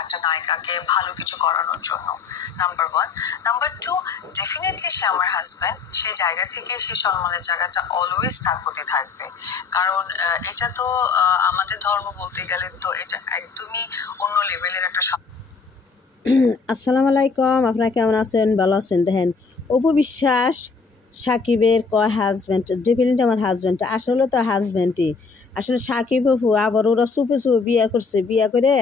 একটা নায়িকাকে ভালো কিছু করানোর জন্য, নাম্বার 1। নাম্বার 2, ডেফিনেটলি সে আমার হাজব্যান্ড, সেই জায়গা থেকে সেই সম্মানের জায়গাটা অলওয়েজ তার প্রতি থাকবে। কারণ এটা তো আমাদের ধর্ম বলতে গেলে তো এটা একদমই অন্য লেভেলের একটা। আসসালামু আলাইকুম, আপনারা কেমন আছেন? ভালো আছেন? দেখেন, অপু বিশ্বাস সাকিবের কয় হাজব্যান্ড, ডেফিনেটলি আমার হাজব্যান্ড, আসলে তো হাজব্যান্ডই। আসলে সাকিব অপু আবার ওরা চুপে চুপে বিয়ে করছে, বিয়ে করে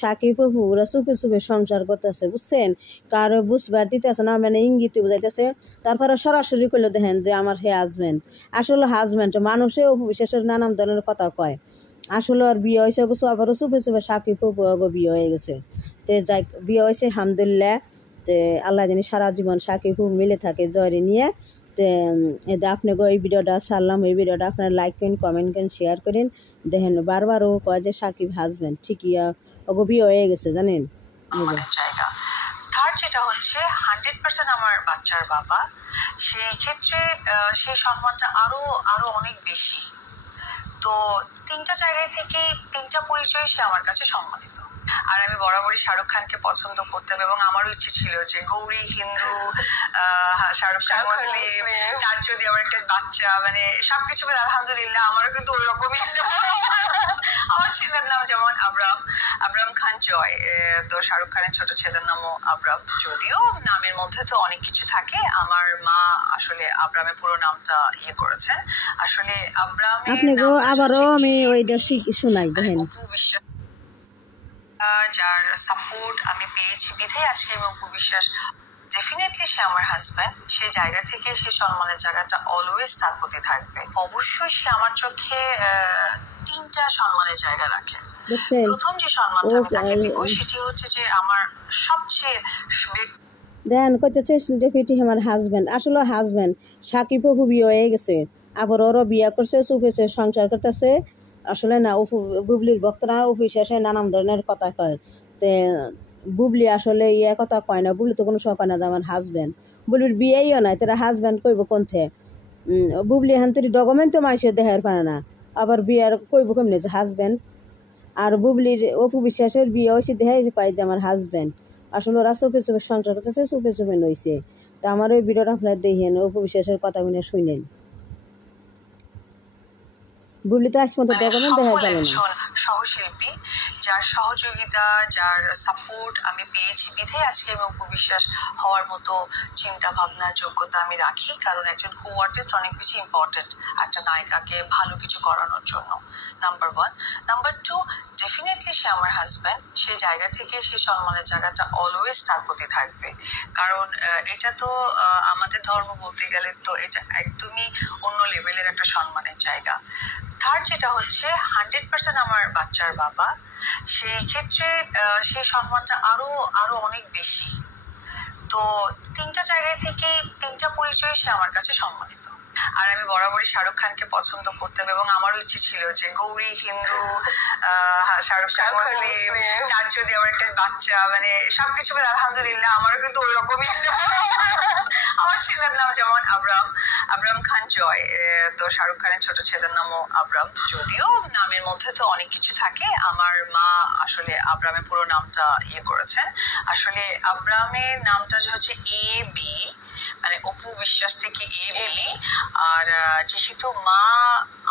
সাকিব অপু ওরা চুপে চুপে সংসার করতেছে, বুঝছেন? কারো বুঝবার দিতেছে না, মানে ইঙ্গিতে বুঝাইতেছে। তারপরে সরাসরি করলে দেখেন যে আমার হে হাজব্যান্ড, আসলে হাজব্যান্ড। মানুষে অপু বিশ্বাসের নানান ধরনের কথা কয়, আসলে আর বিয়ে হয়েছে গেছে, আবারও চুপে চুপে সাকিব অপু বিয়ে হয়ে গেছে। তে যাই বিয়ে হয়েছে আলহামদুলিল্লাহ। তে আল্লাহ জানি সারা জীবন সাকিব অপু মিলে থাকে জয়রে নিয়ে। তে আপনি এই ভিডিওটা ছাড়লাম, এই ভিডিওটা আপনারা লাইক করেন, কমেন্ট করেন, শেয়ার করেন। দেখেন বারবারও কয় যে সাকিব হাজব্যান্ড, ঠিকই ওগো বিয়ে হয়ে গেছে জানেন। জায়গা থার্ড যেটা হচ্ছে 100% আমার বাচ্চার বাবা, সেই ক্ষেত্রে সেই সম্মানটা আরো অনেক বেশি। তো তিনটা জায়গায় থেকে তিনটা পরিচয় সে আমার কাছে সম্মানিত। আর আমি বরাবরই শাহরুখ খানকে পছন্দ করতাম এবং আমারও ইচ্ছে ছিল যে গৌরী হিন্দু, শাহরুখ খান মুসলিম, তার যদি আমার একটা বাচ্চা, মানে সবকিছু মিলে আলহামদুলিল্লাহ আমারও কিন্তু ওই রকমই। আমার ছেলের নাম যেমন আবরাম খান জয়, তো শাহরুখ খানের ছোট ছেলের নামও আবরাম। যদিও নামের মধ্যে তো অনেক কিছু থাকে, আমার মা আসলে আবরামের পুরো নামটা করেছেন। আসলে আবারও আমি ওইটা শোনাই। দেখেন, অপু বিশ্বাস যার সাপোর্ট আমি পেয়েছি বিধায় আজকে আমি অপু বিশ্বাস, ডেফিনেটলি সে আমার হাজব্যান্ড, সেই জায়গা থেকে সেই সম্মানের জায়গাটা অলওয়েজ তার প্রতি থাকবে। অবশ্যই সে আমার চোখে তিনটা সম্মানের জায়গা রাখে। প্রথম যে সম্মানটা আমি তাকে দিব সেটি হচ্ছে যে আমার সবচেয়ে দেন করতেছে ডেফিনেটলি আমার হাজব্যান্ড, আসলে হাজব্যান্ড। সাকিব অপু বিয়ে হয়ে গেছে, আবার ওরও বিয়ে করছে, চুপেছে সংসার করতেছে। আসলে না, বুবলির ভক্তরা অপু বিশ্বাসে নানান ধরনের কথা কয়। তে বুবলি আসলে কথা কয় না, বুবলি তো কোনো সময় কয় না যে আমার হাজব্যান্ড। বুবলির বিয়েইও নাই, তারা হাজব্যান্ড কইব কোনথে? বুবলি এখান থেকে ডকুমেন্ট তো মানুষের দেখার পারে না, আবার বিয়ের কইব কেমনি যে হাজব্যান্ড? আর বুবলির অপু বিশ্বাসের বিয়ে হয়েছে দেখাই কয় যে আমার হাজব্যান্ড। আসলে ওরা চুপে চুপে সংসার করতেছে, চুপে চুপে নইছে। তা আমার ওই ভিডিওটা আপনারা দেখেন, অপু বিশ্বাসের কথাগুলো শুনেন। বুবলি তো আজ মতো ডকুমেন্ট দেখার পারে না। সহশিল্পী যার সহযোগিতা, যার সাপোর্ট আমি পেয়েছি বিধায় আজকে আমি অপু বিশ্বাস হওয়ার মতো চিন্তা ভাবনা যোগ্যতা আমি রাখি। কারণ একজন কো আর্টিস্ট অনেক বেশি ইম্পর্টেন্ট একটা নায়িকাকে ভালো কিছু করানোর জন্য, নাম্বার 1। নাম্বার 2, ডেফিনেটলি সে আমার হাজব্যান্ড, সেই জায়গা থেকে সেই সম্মানের জায়গাটা অলওয়েজ তার প্রতি থাকবে। কারণ এটা তো আমাদের ধর্ম বলতে গেলে তো এটা একদমই অন্য লেভেলের একটা সম্মানের জায়গা। থার্ড যেটা হচ্ছে 100% আমার বাচ্চার বাবা, সেই ক্ষেত্রে সেই সম্মানটা আরো অনেক বেশি। তো তিনটা জায়গায় থেকে তিনটা পরিচয় সে আমার কাছে সম্মানিত। আর আমি বরাবরই শাহরুখ খানকে পছন্দ করতাম এবং আমারও ইচ্ছে ছিল যে গৌরী হিন্দু, শাহরুখ খান মুসলিম, তার যদি আমার একটা বাচ্চা, মানে সবকিছু মিলে আলহামদুলিল্লাহ আমারও কিন্তু ওই রকমই। আমার ছেলের নাম যেমন আবরাম খান জয়, তো শাহরুখ খানের ছোট ছেলের নামও আবরাম। যদিও নামের মধ্যে তো অনেক কিছু থাকে, আমার মা আসলে আবরামের পুরো নামটা করেছেন। আসলে আবরামের নামটা হচ্ছে AB, মানে অপু বিশ্বাস থেকে AB। আর যেহেতু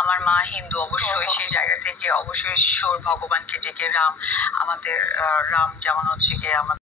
আমার মা হিন্দু, অবশ্যই সেই জায়গা থেকে অবশ্যই ঈশ্বর ভগবানকে ডেকে আমাদের রাম যেমন হচ্ছে গিয়ে আমাদের